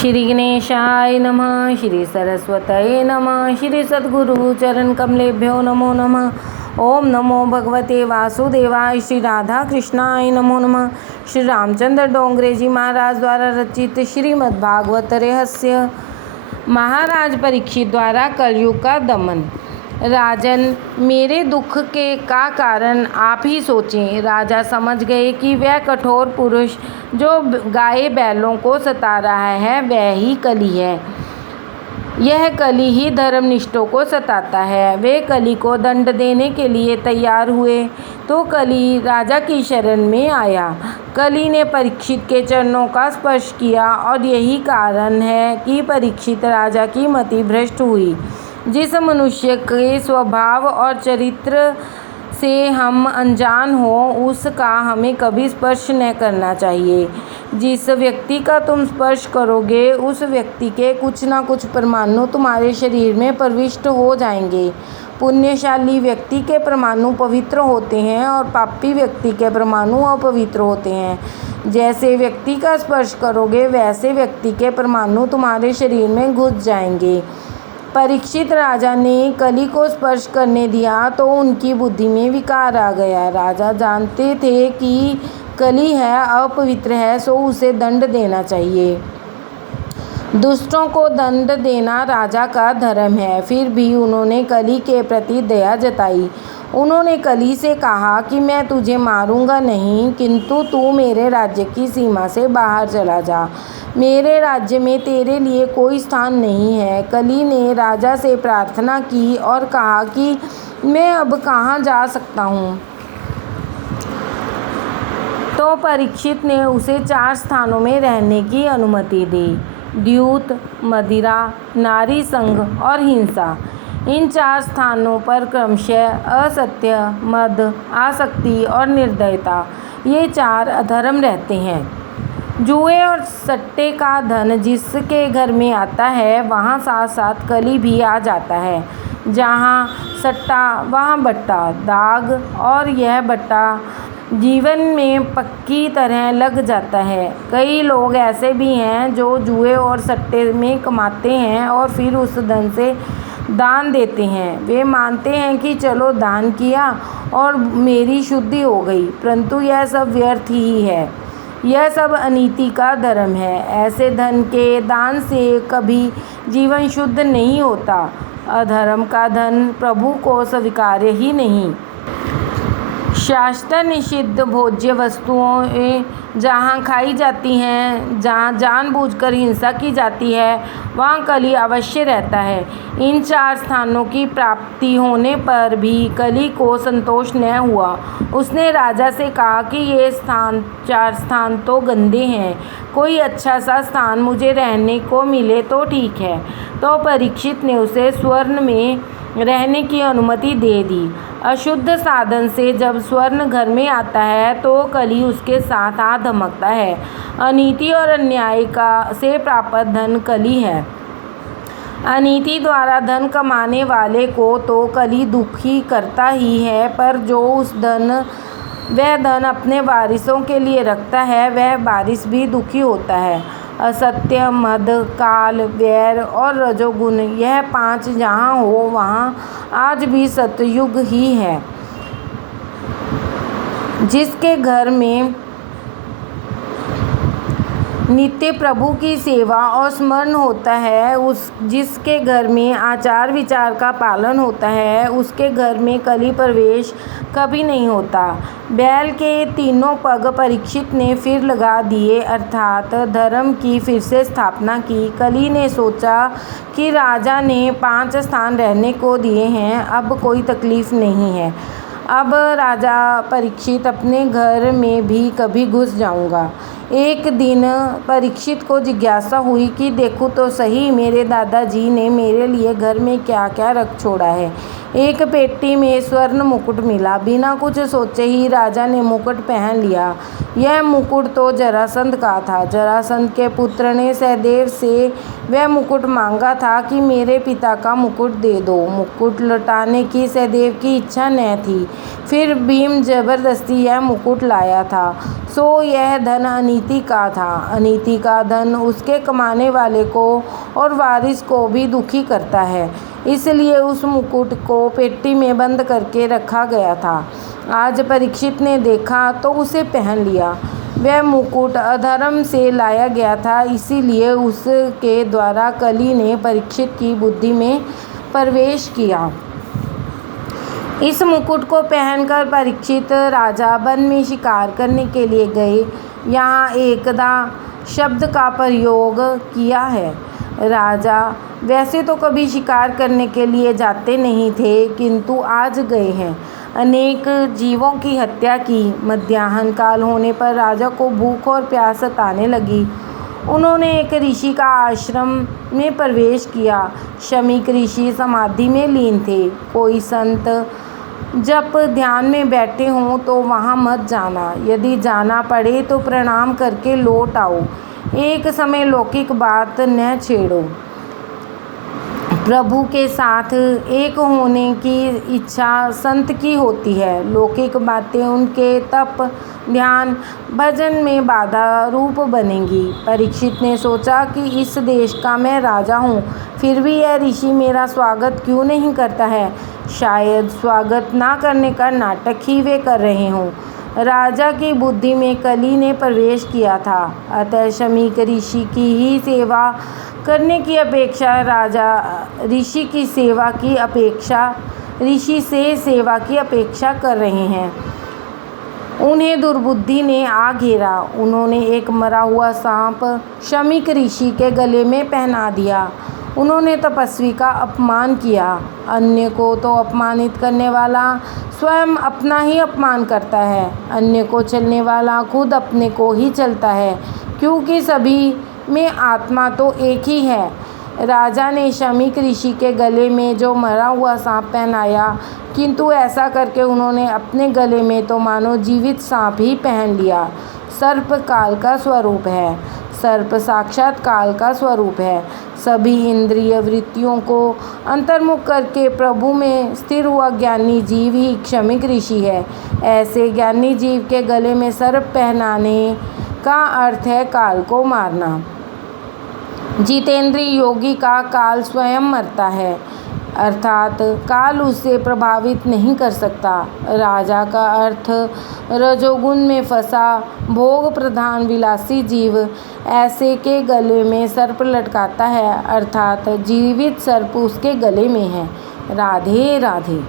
श्री गणेशाय नमः। श्री सरस्वतये नमः। श्री सद्गुरु चरण कमलेभ्यो नमो नमः। ओम नमो भगवते वासुदेवाय। श्री राधा कृष्णाय नमो नमः। श्री रामचंद्र डोंगरे जी महाराज द्वारा रचित श्रीमद्भागवत रहस्य। महाराज परीक्षित द्वारा कलयुग का दमन। राजन, मेरे दुख के का कारण आप ही सोचें। राजा समझ गए कि वह कठोर पुरुष जो गाय बैलों को सता रहा है वह ही कली है। यह कली ही धर्मनिष्ठों को सताता है। वे कली को दंड देने के लिए तैयार हुए तो कली राजा की शरण में आया। कली ने परीक्षित के चरणों का स्पर्श किया और यही कारण है कि परीक्षित राजा की मति भ्रष्ट हुई। जिस मनुष्य के स्वभाव और चरित्र से हम अनजान हो उसका हमें कभी स्पर्श न करना चाहिए। जिस व्यक्ति का तुम स्पर्श करोगे उस व्यक्ति के कुछ ना कुछ परमाणु तुम्हारे शरीर में प्रविष्ट हो जाएंगे। पुण्यशाली व्यक्ति के परमाणु पवित्र होते हैं और पापी व्यक्ति के परमाणु अपवित्र होते हैं। जैसे व्यक्ति का स्पर्श करोगे वैसे व्यक्ति के परमाणु तुम्हारे शरीर में घुस जाएंगे। परीक्षित राजा ने कली को स्पर्श करने दिया तो उनकी बुद्धि में विकार आ गया। राजा जानते थे कि कली है, अपवित्र है, सो उसे दंड देना चाहिए। दुष्टों को दंड देना राजा का धर्म है। फिर भी उन्होंने कली के प्रति दया जताई। उन्होंने कली से कहा कि मैं तुझे मारूंगा नहीं, किंतु तू मेरे राज्य की सीमा से बाहर चला जा। मेरे राज्य में तेरे लिए कोई स्थान नहीं है। कली ने राजा से प्रार्थना की और कहा कि मैं अब कहाँ जा सकता हूँ। तो परीक्षित ने उसे 4 स्थानों में रहने की अनुमति दी: द्यूत, मदिरा, नारी संग और हिंसा। इन 4 स्थानों पर क्रमशः असत्य, मद, आसक्ति और निर्दयता, ये 4 अधर्म रहते हैं। जुए और सट्टे का धन जिसके घर में आता है वहाँ साथ साथ कली भी आ जाता है। जहाँ सट्टा वहाँ बट्टा दाग, और यह बट्टा जीवन में पक्की तरह लग जाता है। कई लोग ऐसे भी हैं जो जुए और सट्टे में कमाते हैं और फिर उस धन से दान देते हैं। वे मानते हैं कि चलो दान किया और मेरी शुद्धि हो गई, परंतु यह सब व्यर्थ ही है। यह सब अनीति का धर्म है। ऐसे धन के दान से कभी जीवन शुद्ध नहीं होता। अधर्म का धन प्रभु को स्वीकार्य ही नहीं। शास्त्र निषिद्ध भोज्य वस्तुएं जहाँ खाई जाती हैं, जहाँ जानबूझकर हिंसा की जाती है, वहाँ कली अवश्य रहता है। इन 4 स्थानों की प्राप्ति होने पर भी कली को संतोष न हुआ। उसने राजा से कहा कि ये 4 स्थान तो गंदे हैं, कोई अच्छा सा स्थान मुझे रहने को मिले तो ठीक है। तो परीक्षित ने उसे स्वर्ण में रहने की अनुमति दे दी। अशुद्ध साधन से जब स्वर्ण घर में आता है तो कली उसके साथ आ धमकता है। अनीति और अन्याय से प्राप्त धन कली है। अनीति द्वारा धन कमाने वाले को तो कली दुखी करता ही है, पर जो वह धन अपने वारिसों के लिए रखता है वह वारिस भी दुखी होता है। असत्य, मद, काल, वैर और रजोगुण, यह 5 जहाँ हो वहाँ आज भी सतयुग ही है। जिसके घर में नित्य प्रभु की सेवा और स्मरण होता है, जिसके घर में आचार विचार का पालन होता है, उसके घर में कली प्रवेश कभी नहीं होता। बैल के तीनों पग परीक्षित ने फिर लगा दिए, अर्थात धर्म की फिर से स्थापना की। कली ने सोचा कि राजा ने 5 स्थान रहने को दिए हैं, अब कोई तकलीफ नहीं है। अब राजा परीक्षित अपने घर में भी कभी घुस जाऊंगा। एक दिन परीक्षित को जिज्ञासा हुई कि देखो तो सही मेरे दादाजी ने मेरे लिए घर में क्या क्या रख छोड़ा है। एक पेटी में स्वर्ण मुकुट मिला। बिना कुछ सोचे ही राजा ने मुकुट पहन लिया। यह मुकुट तो जरासंध का था। जरासंध के पुत्र ने सहदेव से वह मुकुट मांगा था कि मेरे पिता का मुकुट दे दो। मुकुट लौटाने की सहदेव की इच्छा न थी। फिर भीम जबरदस्ती यह मुकुट लाया था। सो यह धन अनीति का था। अनीति का धन उसके कमाने वाले को और वारिस को भी दुखी करता है। इसलिए उस मुकुट को पेटी में बंद करके रखा गया था। आज परीक्षित ने देखा तो उसे पहन लिया। वह मुकुट अधर्म से लाया गया था, इसीलिए उसके द्वारा कली ने परीक्षित की बुद्धि में प्रवेश किया। इस मुकुट को पहनकर परीक्षित राजा वन में शिकार करने के लिए गए। यहाँ एकदा शब्द का प्रयोग किया है। राजा वैसे तो कभी शिकार करने के लिए जाते नहीं थे, किंतु आज गए हैं। अनेक जीवों की हत्या की। मध्याह्न काल होने पर राजा को भूख और प्यास सताने लगी। उन्होंने एक ऋषि का आश्रम में प्रवेश किया। शमीक ऋषि समाधि में लीन थे। कोई संत जब ध्यान में बैठे हों तो वहाँ मत जाना। यदि जाना पड़े तो प्रणाम करके लौट आओ। एक समय लौकिक बात न छेड़ो। प्रभु के साथ एक होने की इच्छा संत की होती है। लौकिक बातें उनके तप, ध्यान, भजन में बाधा रूप बनेंगी। परीक्षित ने सोचा कि इस देश का मैं राजा हूँ, फिर भी यह ऋषि मेरा स्वागत क्यों नहीं करता है। शायद स्वागत ना करने का नाटक ही वे कर रहे हों। राजा की बुद्धि में कली ने प्रवेश किया था। अतः शमीक ऋषि की ही सेवा करने की अपेक्षा ऋषि से सेवा की अपेक्षा कर रहे हैं। उन्हें दुर्बुद्धि ने आ घेरा। उन्होंने एक मरा हुआ सांप शमीक ऋषि के गले में पहना दिया। उन्होंने तपस्वी का अपमान किया। अन्य को तो अपमानित करने वाला स्वयं अपना ही अपमान करता है। अन्य को चलने वाला खुद अपने को ही चलता है, क्योंकि सभी में आत्मा तो एक ही है। राजा ने शमीक ऋषि के गले में जो मरा हुआ सांप पहनाया, किंतु ऐसा करके उन्होंने अपने गले में तो मानो जीवित सांप ही पहन लिया। सर्प काल का स्वरूप है। सर्प साक्षात काल का स्वरूप है। सभी इंद्रिय वृत्तियों को अंतर्मुख करके प्रभु में स्थिर हुआ ज्ञानी जीव ही शमीक ऋषि है। ऐसे ज्ञानी जीव के गले में सर्प पहनाने का अर्थ है काल को मारना। जितेंद्रिय योगी का काल स्वयं मरता है, अर्थात काल उसे प्रभावित नहीं कर सकता। राजा का अर्थ रजोगुण में फंसा भोग प्रधान विलासी जीव ऐसे के गले में सर्प लटकाता है, अर्थात जीवित सर्प उसके गले में है। राधे राधे।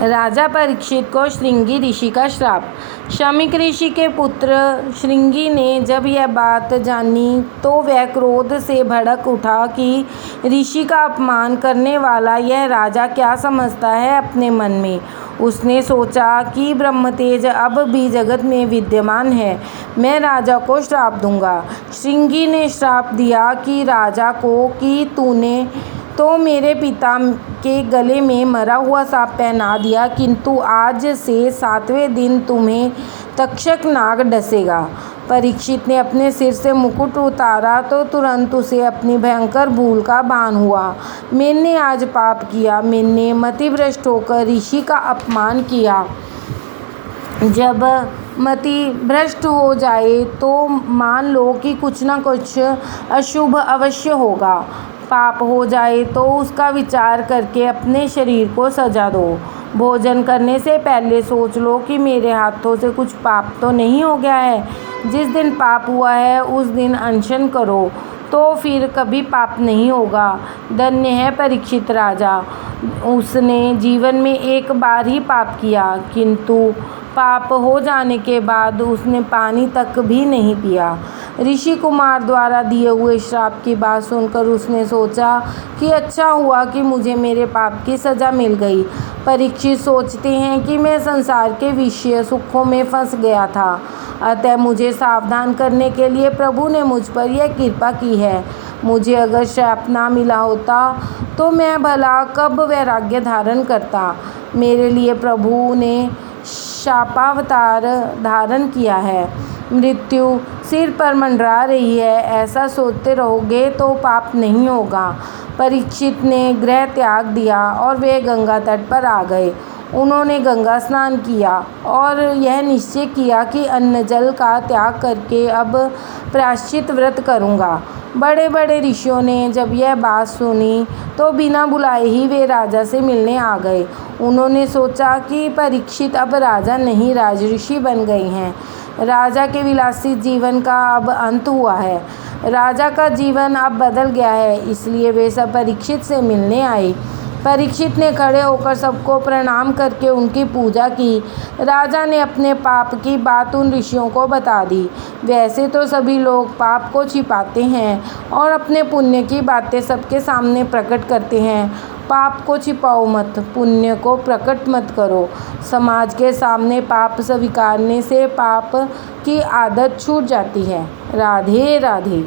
राजा परीक्षित को श्रृंगी ऋषि का श्राप। शमीक ऋषि के पुत्र श्रृंगी ने जब यह बात जानी तो वह क्रोध से भड़क उठा कि ऋषि का अपमान करने वाला यह राजा क्या समझता है अपने मन में। उसने सोचा कि ब्रह्मतेज अब भी जगत में विद्यमान है, मैं राजा को श्राप दूंगा। श्रृंगी ने श्राप दिया कि राजा को कि तूने तो मेरे पिता के गले में मरा हुआ सांप पहना दिया, किंतु आज से 7वें दिन तुम्हें तक्षक नाग डसेगा। परीक्षित ने अपने सिर से मुकुट उतारा तो तुरंत उसे अपनी भयंकर भूल का भान हुआ। मैंने आज पाप किया, मैंने मतिभ्रष्ट होकर ऋषि का अपमान किया। जब मति भ्रष्ट हो जाए तो मान लो कि कुछ न कुछ अशुभ अवश्य होगा। पाप हो जाए तो उसका विचार करके अपने शरीर को सजा दो। भोजन करने से पहले सोच लो कि मेरे हाथों से कुछ पाप तो नहीं हो गया है। जिस दिन पाप हुआ है उस दिन अनशन करो, तो फिर कभी पाप नहीं होगा। धन्य है परीक्षित राजा, उसने जीवन में एक बार ही पाप किया, किंतु पाप हो जाने के बाद उसने पानी तक भी नहीं पिया। ऋषि कुमार द्वारा दिए हुए श्राप की बात सुनकर उसने सोचा कि अच्छा हुआ कि मुझे मेरे पाप की सज़ा मिल गई। परीक्षित सोचते हैं कि मैं संसार के विषय सुखों में फंस गया था, अतः मुझे सावधान करने के लिए प्रभु ने मुझ पर यह कृपा की है। मुझे अगर श्राप ना मिला होता तो मैं भला कब वैराग्य धारण करता। मेरे लिए प्रभु ने शापावतार धारण किया है। मृत्यु सिर पर मंडरा रही है, ऐसा सोचते रहोगे तो पाप नहीं होगा। परीक्षित ने गृह त्याग दिया और वे गंगा तट पर आ गए। उन्होंने गंगा स्नान किया और यह निश्चय किया कि अन्न जल का त्याग करके अब प्रायश्चित व्रत करूँगा। बड़े बड़े ऋषियों ने जब यह बात सुनी तो बिना बुलाए ही वे राजा से मिलने आ गए। उन्होंने सोचा कि परीक्षित अब राजा नहीं राजऋषि बन गए हैं। राजा के विलासी जीवन का अब अंत हुआ है। राजा का जीवन अब बदल गया है, इसलिए वे सब परीक्षित से मिलने आए। परीक्षित ने खड़े होकर सबको प्रणाम करके उनकी पूजा की। राजा ने अपने पाप की बात उन ऋषियों को बता दी। वैसे तो सभी लोग पाप को छिपाते हैं और अपने पुण्य की बातें सबके सामने प्रकट करते हैं। पाप को छिपाओ मत, पुण्य को प्रकट मत करो। समाज के सामने पाप स्वीकारने से पाप की आदत छूट जाती है। राधे राधे।